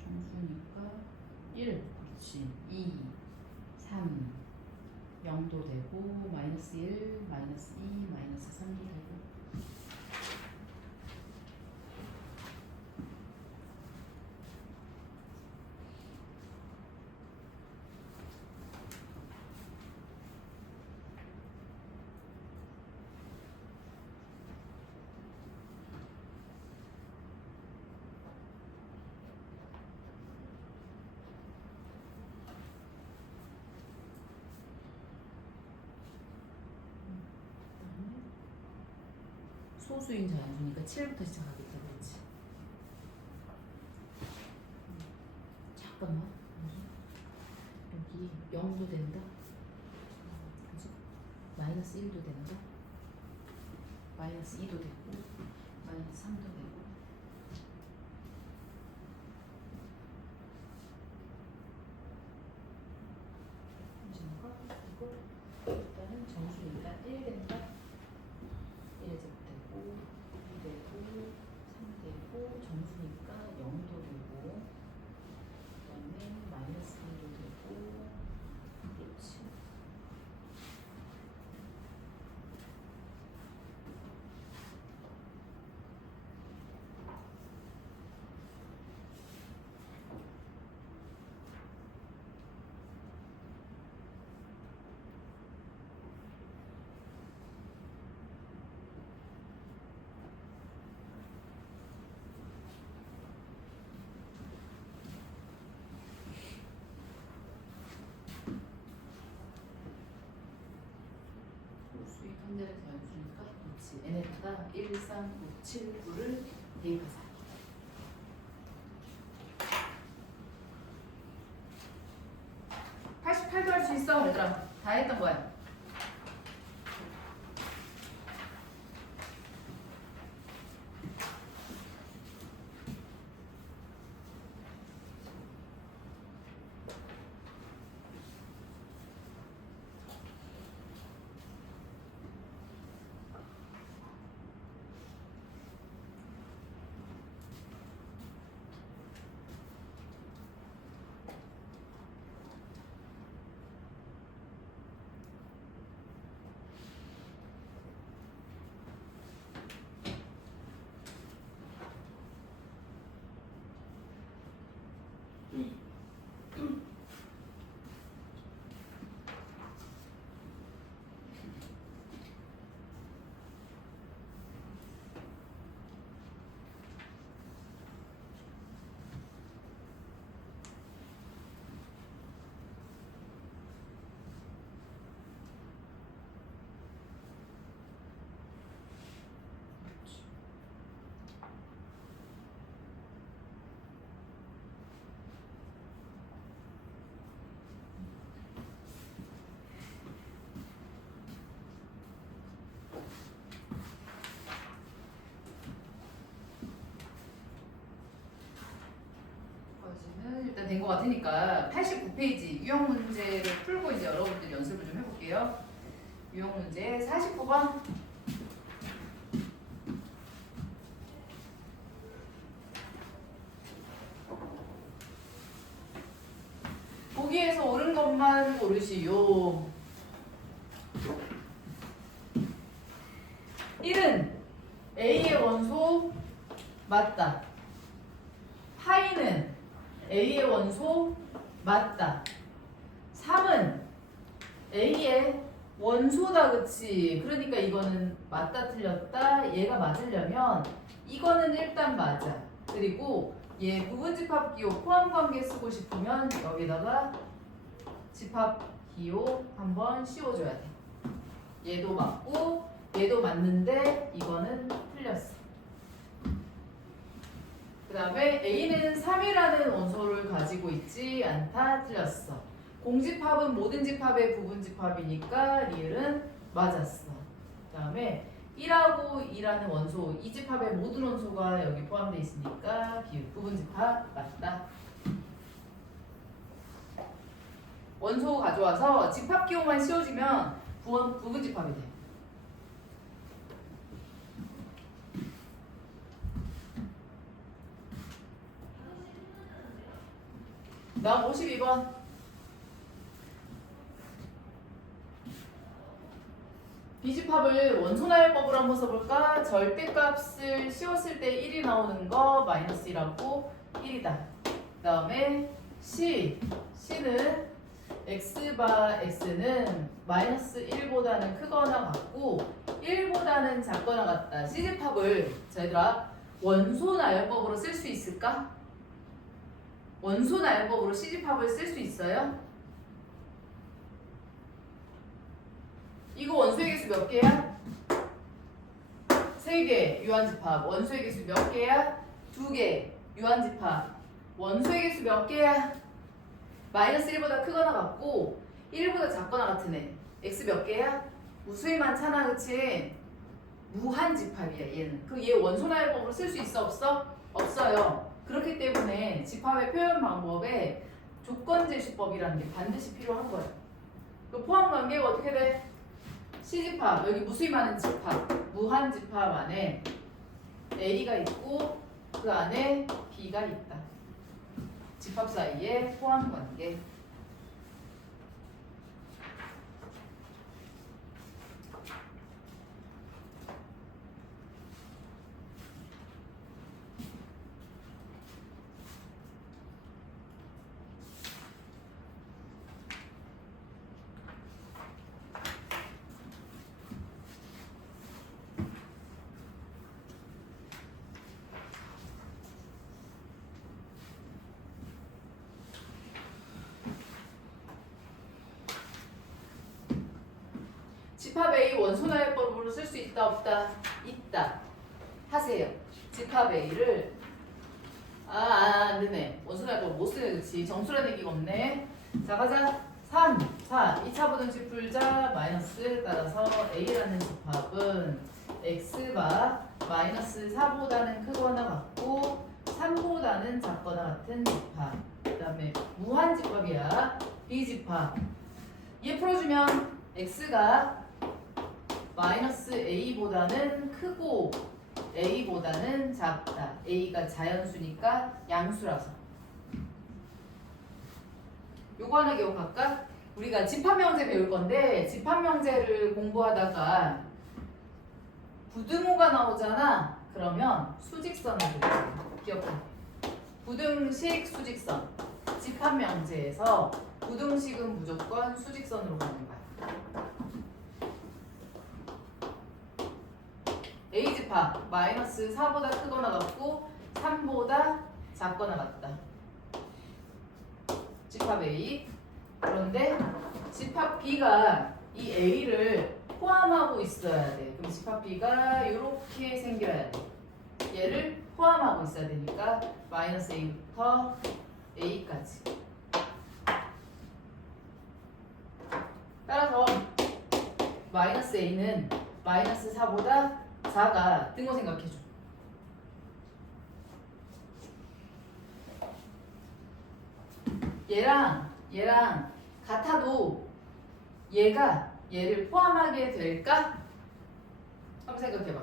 정수니까 1, 그렇지. 2, 3, 0도 되고 마이너스 1, 마이너스 2, 마이너스 3도 되고. 소수인 자연수니까 7부터 시작하겠다. 그렇지. 잠깐만. 여기 0도 된다. 그지? 마이너스 1도 된다. 마이너스 2도 되고 마이너스 3도 되고. 이거 일단은 정수니까 1 된다. 1제곱 되고 2 되고 3 되고 정수니까 0도 되고 그다음에 마이너스 1도 되고. 그렇지. 1, 3, 5, 7, 9를 대입하자. (88도) 할 수 있어 얘들아. 다 했던 거야. 일단 된 것 같으니까 89페이지 유형 문제를 풀고 이제 여러분들 연습을 좀 해볼게요. 유형 문제 49번. 보기에서 옳은 것만 고르시오. 1은 A의 원소 맞다. 파이는 A의 원소 맞다. 3은 A의 원소다. 그치? 그러니까 이거는 맞다 틀렸다. 얘가 맞으려면 이거는 일단 맞아. 그리고 얘 부분집합기호 포함관계 쓰고 싶으면 여기다가 집합기호 한번 씌워줘야 돼. 얘도 맞고 얘도 맞는데 이거는 틀렸어. 그 다음에 A는 3이라는 원소를 가지고 있지 않다. 틀렸어. 공집합은 모든 집합의 부분집합이니까 리을은 맞았어. 그 다음에 1하고 2라는 원소, 이 집합의 모든 원소가 여기 포함되어 있으니까 비읍 부분집합 맞다. 원소 가져와서 집합기호만 씌워주면 부분집합이 돼. 다음 52번. 비집합을 원소나열법으로 한번 써볼까? 절대값을 씌웠을 때 1이 나오는 거 마이너스 1하고 1이다. 그 다음에 C는 X바 X는 마이너스 1보다는 크거나 같고 1보다는 작거나 같다. C집합을 자 얘들아 원소나열법으로 쓸 수 있을까? 원소나열법으로 C집합을 쓸 수 있어요? 이거 원소의 개수 몇 개야? 3개 유한집합. 원소의 개수 몇 개야? 2개 유한집합. 원소의 개수 몇 개야? 마이너스 1보다 크거나 같고 1보다 작거나 같은 애. X 몇 개야? 무수히 많잖아. 그치? 무한집합이야 얘는. 그 얘 원소나열법으로 쓸 수 있어 없어? 없어요. 그렇기 때문에 집합의 표현 방법에 조건제시법이라는 게 반드시 필요한 거예요. 그 포함관계가 어떻게 돼? C집합, 여기 무수히 많은 집합, 무한집합 안에 A가 있고 그 안에 B가 있다. 집합 사이에 포함관계. 집합 A 원소나열법으로 쓸 수 있다 없다? 있다. 하세요. 집합 A를 안 되네. 원소나열법 못 쓰네. 그치? 정수라는 얘기가 없네. 자 가자. 3, 4 2차 부등식 풀자. 마이너스 따라서 A라는 집합은 X가 마이너스 4보다는 크거나 같고 3보다는 작거나 같은 집합. 그 다음에 무한 집합이야. B집합. 얘 풀어주면 X가 마이너스 A보다는 크고 A보다는 작다. A가 자연수니까 양수라서. 요거 하나 기억할까? 우리가 집합명제 배울 건데 집합명제를 공부하다가 부등호가 나오잖아. 그러면 수직선을 그려. 기억해. 부등식 수직선. 집합명제에서 부등식은 무조건 수직선으로 가는 거야. A집합 마이너스 4보다 크거나 같고 3보다 작거나 같다. 집합 A. 그런데 집합 B가 이 A를 포함하고 있어야 돼. 그럼 집합 B가 이렇게 생겨야 돼. 얘를 포함하고 있어야 되니까 마이너스 A부터 A까지. 따라서 마이너스 A는 마이너스 4보다 작아. 등호 생각해줘. 얘랑 같아도 얘가 얘를 포함하게 될까? 한번 생각해봐.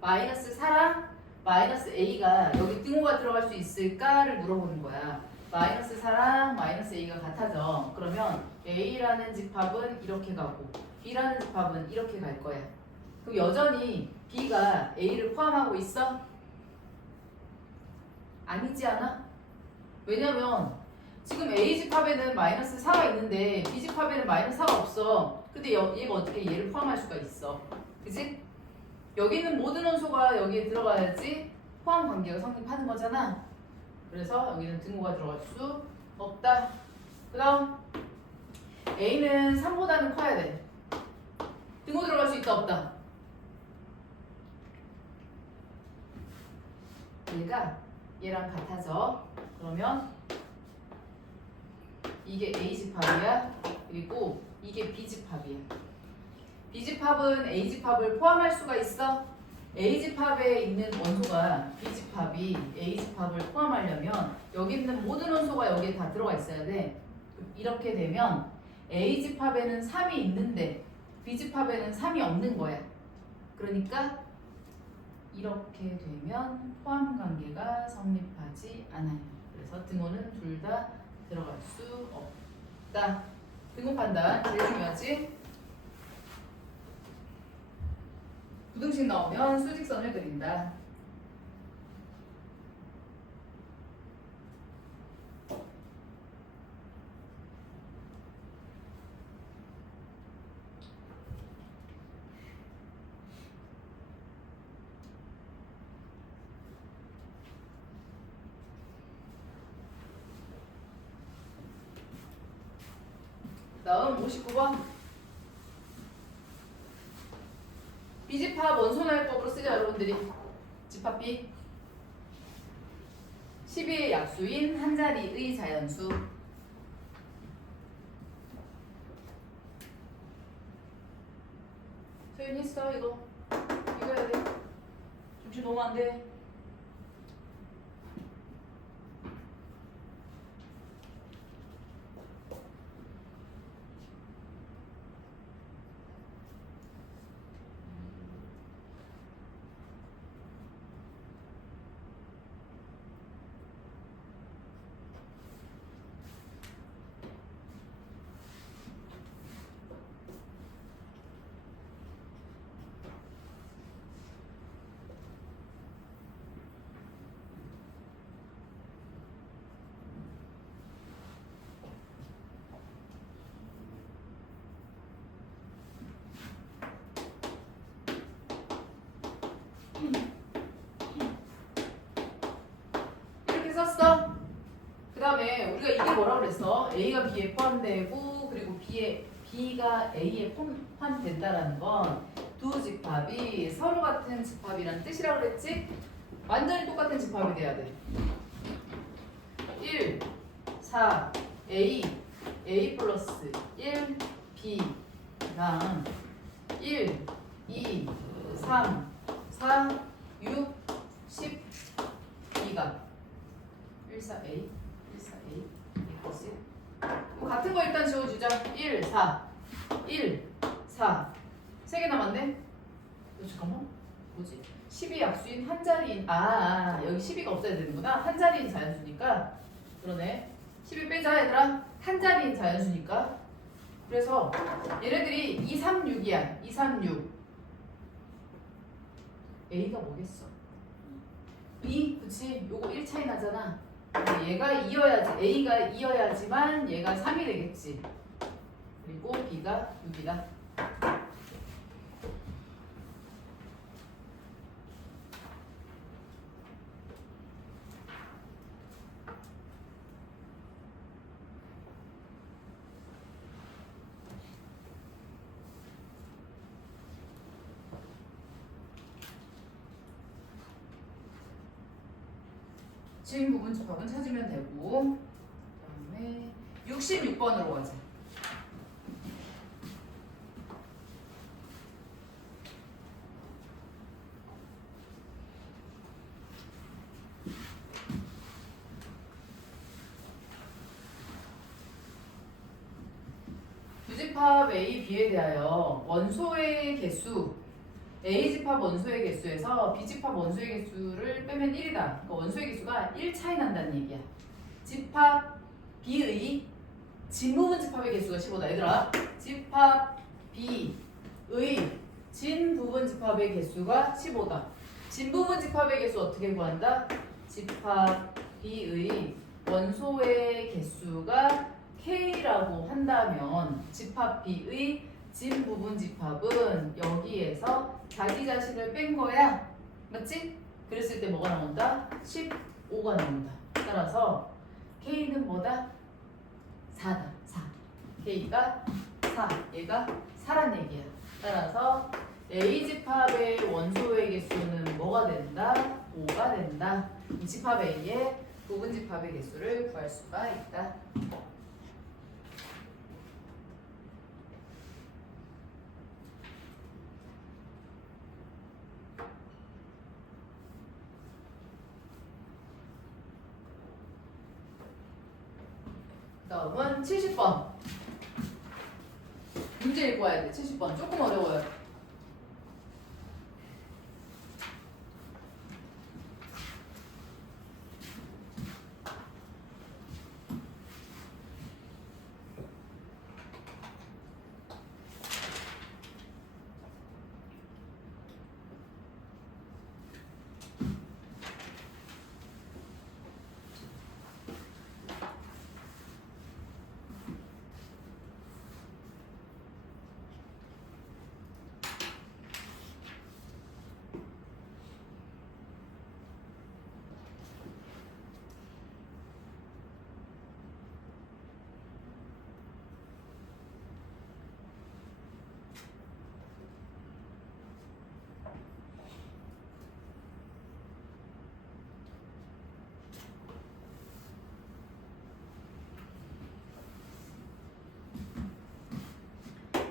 마이너스 4랑 마이너스 A가 여기 등호가 들어갈 수 있을까를 물어보는 거야. 마이너스 4랑 마이너스 A가 같아져. 그러면 A라는 집합은 이렇게 가고 B라는 집합은 이렇게 갈 거야. 그럼 여전히 B가 A를 포함하고 있어? 아니지 않아? 왜냐면 지금 A집합에는 마이너스 4가 있는데 B집합에는 마이너스 4가 없어. 근데 얘가 어떻게 얘를 포함할 수가 있어? 그치? 여기 있는 모든 원소가 여기에 들어가야지 포함 관계가 성립하는 거잖아. 그래서 여기는 등호가 들어갈 수 없다. 그 다음 A는 3보다는 커야 돼. 등호 들어갈 수 있다 없다? 얘가 얘랑 같아져. 그러면 이게 A집합이야. 그리고 이게 B집합이야. B집합은 A집합을 포함할 수가 있어? A집합에 있는 원소가 B집합이 A집합을 포함하려면 여기 있는 모든 원소가 여기에 다 들어가 있어야 돼. 이렇게 되면 A집합에는 3이 있는데 B집합에는 3이 없는 거야. 그러니까 이렇게 되면 포함 관계가 성립하지 않아요. 그래서 등호는 둘 다 들어갈 수 없다. 등호 판단 제일 중요하지. 부등식 나오면 수직선을 그린다. 다음 59번. B집합 원소나열법으로 쓰자 여러분들이. 집합 B 12의 약수인 한 자리의 자연수. 소윤이 써 이거. 이거 해야 돼. 중심 너무 안 돼. 다음에 우리가 이게 뭐라고 그랬어? A가 B에 포함되고 그리고 B가 A에 포함된다라는 건 두 집합이 서로 같은 집합이라는 뜻이라고 그랬지? 완전히 똑같은 집합이 돼야 돼. 1, 4, A 플러스 1, B 다음 1, 2, 3, 4, 6, 10 B가 1, 4A, 1, 4A, 플러스 같은 거 일단 지워주자. 1, 4, 1, 4 세 개 남았네? 잠깐만 뭐지? 10이 약수인 한 자리인 여기 12가 없어야 되는구나. 한 자리인 자연수니까 그러네. 12 빼자 얘들아. 한 자리인 자연수니까 그래서 얘네들이 2, 3, 6이야. 2, 3, 6 A가 뭐겠어? B? 그치? 요거 1 차이 나잖아. 얘가 2여야지. A가 2여야지만 얘가 3이 되겠지. 그리고 B가 6이다. 지금 부분 집합은 찾으면 되고 그다음에 66번으로 가자. 두집합 A, B에 대하여 원소의 개수 A집합 원소의 개수에서 B집합 원소의 개수를 빼면 1이다. 그러니까 원소의 개수가 1 차이 난다는 얘기야. 집합 B의 진부분 집합의 개수가 15다. 얘들아, 집합 B의 진부분 집합의 개수가 15다. 진부분 집합의 개수 어떻게 구한다? 집합 B의 원소의 개수가 K라고 한다면 집합 B의 진 부분 집합은 여기에서 자기 자신을 뺀 거야. 맞지? 그랬을 때 뭐가 나온다? 15가 나온다. 따라서 K는 뭐다? 4다. 4. K가 4. 얘가 4란 얘기야. 따라서 A집합의 원소의 개수는 뭐가 된다? 5가 된다. 이 집합 A의 부분 집합의 개수를 구할 수가 있다. 다음은 70번. 문제 읽고 와야 돼. 70번. 조금 어려워요.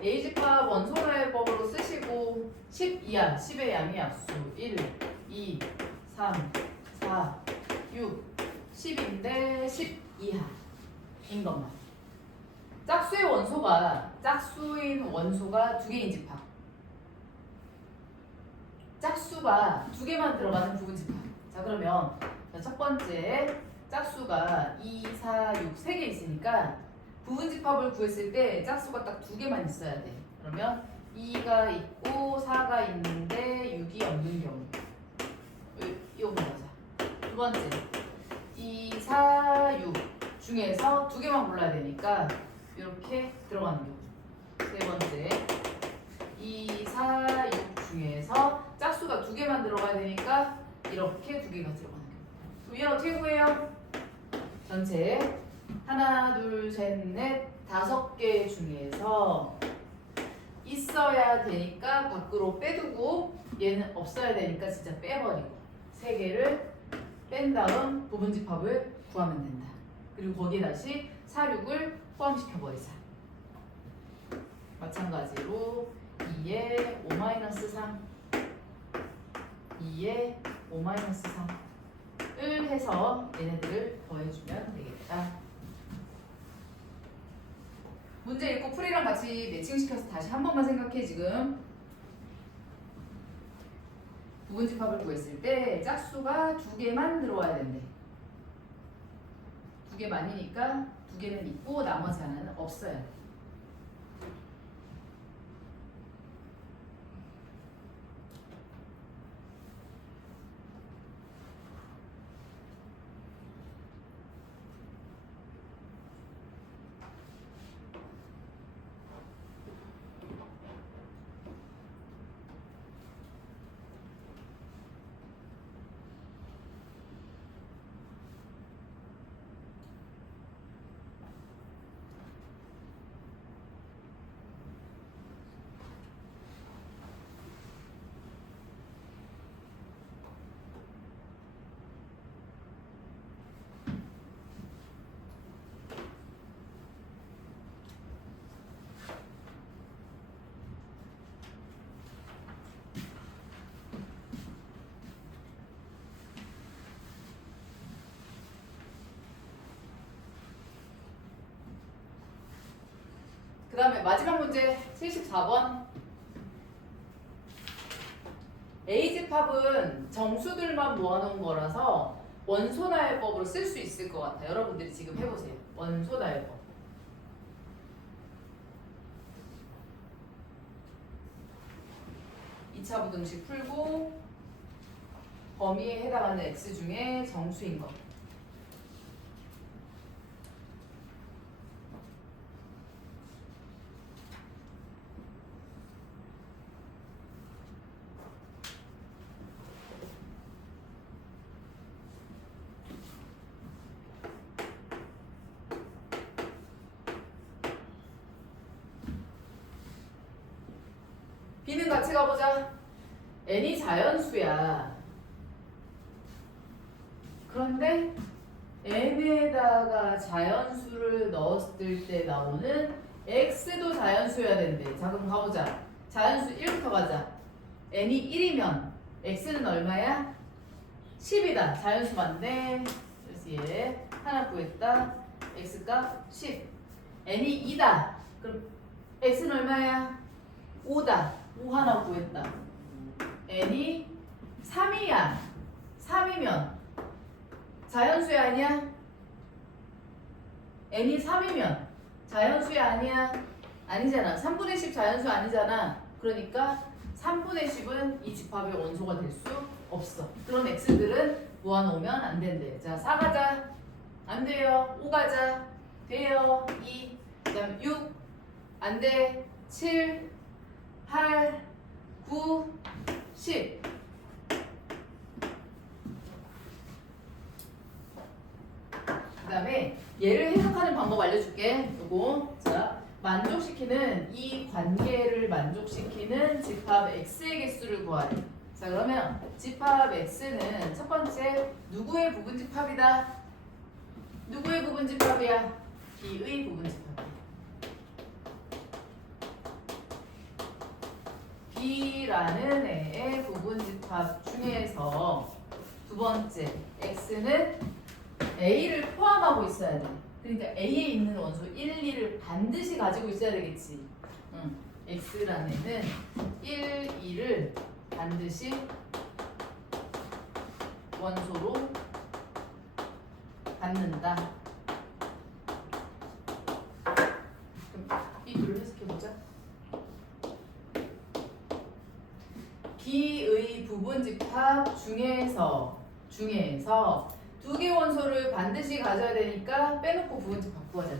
A집합 원소라해법으로 쓰시고 10이야. 10의 양의 약수 1, 2, 3, 4, 6, 10인데 10 이하인 것만. 짝수인 원소가 두 개인 집합. 짝수가 두 개만 들어가는 부분 집합. 자, 그러면 첫 번째 짝수가 2, 4, 6 세 개 있으니까 부분 집합을 구했을 때 짝수가 딱 두 개만 있어야 돼. 그러면 2가 있고 4가 있는데 6이 없는 경우. 이거 보자. 두 번째 2, 4, 6 중에서 두 개만 골라야 되니까 이렇게 들어가는 경우. 세 번째 2, 4, 6 중에서 짝수가 두 개만 들어가야 되니까 이렇게 두 개가 들어가는 경우. 그럼 얘는 어떻게 구해요? 전체 하나, 둘, 셋, 넷, 5개 중에서 있어야 되니까 밖으로 빼두고 얘는 없어야 되니까 진짜 빼버리고 3개를 뺀 다음 부분집합을 구하면 된다. 그리고 거기에 다시 4, 6을 포함시켜버리자. 마찬가지로 2에 5-3 2에 5-3을 해서 얘네들을 더해주면 되겠다. 문제 읽고 풀이랑 같이 매칭시켜서 다시 한 번만 생각해. 지금 부분집합을 구했을 때 짝수가 2개만 들어와야 된대. 2개만이니까 2개는 있고 나머지 하나는 없어야 돼. 그 다음에 마지막 문제 74번. A집합은 정수들만 모아놓은 거라서 원소나열법으로 쓸 수 있을 것 같아요. 여러분들이 지금 해보세요. 원소나열법. 이차 부등식 풀고 범위에 해당하는 x 중에 정수인 것. B는 같이 가보자. n이 자연수야. 그런데 n에다가 자연수를 넣었을 때 나오는 x도 자연수여야 된대. 자, 그럼 가보자. 자연수 1부터 가자. n이 1이면 x는 얼마야? 10이다. 자연수 맞네. 그래서 얘 하나 구했다. x값 10. n이 2다. 그럼 x는 얼마야? 5다. 5 하나 구했다. n이 3이야. 3이면 자연수야 아니야? n이 3이면 자연수야 아니야? 아니잖아. 3분의 10 자연수 아니잖아. 그러니까 3분의 10은 이 집합의 원소가 될 수 없어. 그런 x들은 모아놓으면 안 된대. 자, 4 가자. 안 돼요. 5 가자. 돼요. 2. 그 다음 6. 안 돼. 7. 8, 9, 10. 그 다음에 얘를 해석하는 방법 알려줄게. 요거. 자, 만족시키는 이 관계를 만족시키는 집합 x의 개수를 구하래. 자, 그러면 집합 x는 첫 번째 누구의 부분집합이다? 누구의 부분집합이야? b의 부분집합이야. B라는 애의 부분집합 중에서 두 번째 x는 A를 포함하고 있어야 돼. 그러니까 A에 있는 원소 1, 2를 반드시 가지고 있어야 되겠지. x라는 애는 1, 2를 반드시 원소로 갖는다. 그럼 이 둘을 해석해보자. B의 부분집합 중에서 2개 원소를 반드시 가져야 되니까 빼놓고 부분집합 구하자.